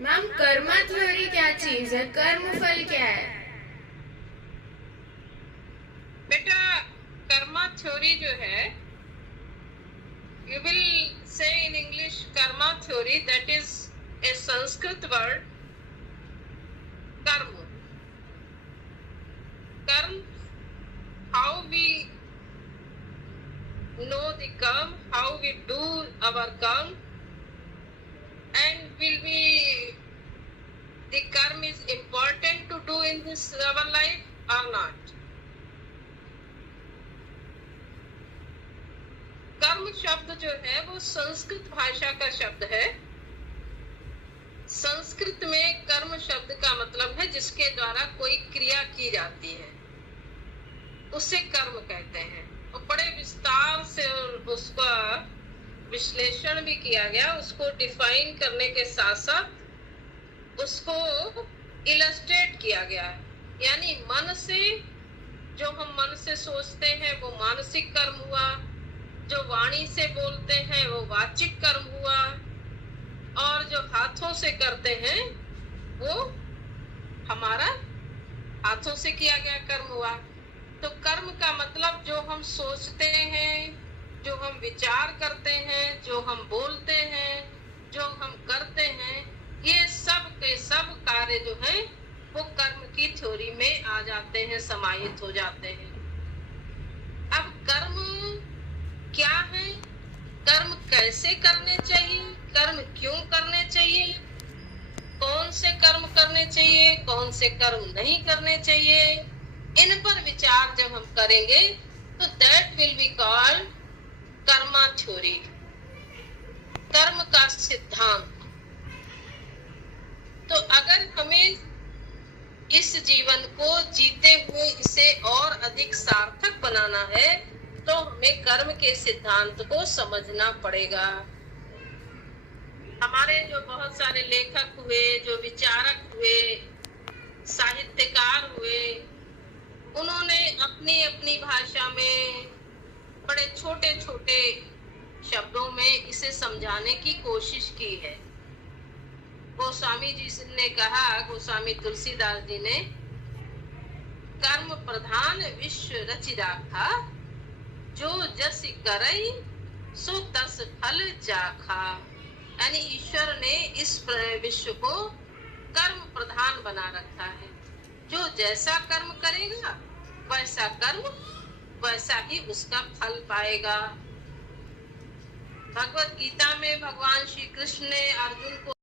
Ma'am Karma theory क्या चीज है? कर्म फल क्या है? बेटा, कर्मा थ्योरी जो है, you will say in English karma theory, that is a Sanskrit word, karma. Karma, how we know the karma, how we do our karma, and will be the karma is important to do in this our life or not. कर्म शब्द जो है वो संस्कृत भाषा का शब्द है। संस्कृत में कर्म शब्द का मतलब है जिसके द्वारा कोई क्रिया की जाती है, उसे कर्म कहते हैं। और बड़े विस्तार से उसका विश्लेषण भी किया गया, उसको डिफाइन करने के साथ साथ उसको इलस्ट्रेट किया गया। यानी मन से, जो हम मन से सोचते हैं वो मानसिक कर्म हुआ, जो वाणी से बोलते हैं वो वाचिक कर्म हुआ, और जो हाथों से करते हैं वो हमारा हाथों से किया गया कर्म हुआ। तो कर्म का मतलब जो हम सोचते हैं, जो हम विचार करते हैं, जो हम बोलते हैं, जो हम करते हैं, ये सब के सब कार्य जो है वो कर्म की थ्योरी में आ जाते हैं, समाहित हो जाते हैं। अब कर्म क्या है, कर्म कैसे करने चाहिए, कर्म क्यों करने चाहिए, कौन से कर्म करने चाहिए, कौन से कर्म नहीं करने चाहिए, इन पर विचार जब हम करेंगे तो that will be called Karma theory, कर्म का सिद्धांत। तो अगर हमें इस जीवन को जीते हुए इसे और अधिक सार्थक बनाना है तो हमें कर्म के सिद्धांत को समझना पड़ेगा। हमारे जो बहुत सारे लेखक हुए, जो विचारक हुए, साहित्यकार हुए, उन्होंने अपनी अपनी भाषा में बड़े छोटे छोटे शब्दों में इसे समझाने की कोशिश की है। गोस्वामी जी ने कहा, गोस्वामी तुलसीदास जी ने, कर्म प्रधान विश्व रचि राखा, जो जस करई सो तस फल जाखा। यानी ईश्वर ने इस विश्व को कर्म प्रधान बना रखा है, जो जैसा कर्म करेगा वैसा कर्म वैसा ही उसका फल पाएगा। भगवत गीता में भगवान श्री कृष्ण ने अर्जुन को